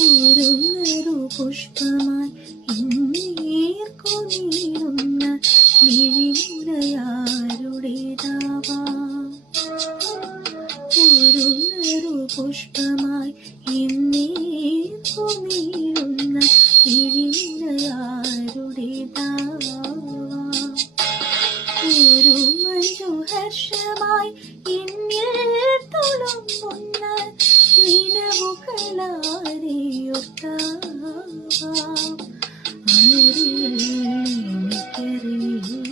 ഒരുന്നൊരു പുഷ്പമായി എന്നീർക്കു നീളുന്ന മിഴിമുലയാരുടേതാവാം. ഒരുന്നൊരു പുഷ്പമായി എന്നീർക്കു നീളുന്ന മിഴിമുലയാരുടേതാവാം. ഒരു മഞ്ജുഹർഷമായി എന്നിൽ തുളുമ്പുന്ന നിലവുകളാരെയൊട്ടാവാം. അറിയില്ല, എനിക്കറിയില്ല.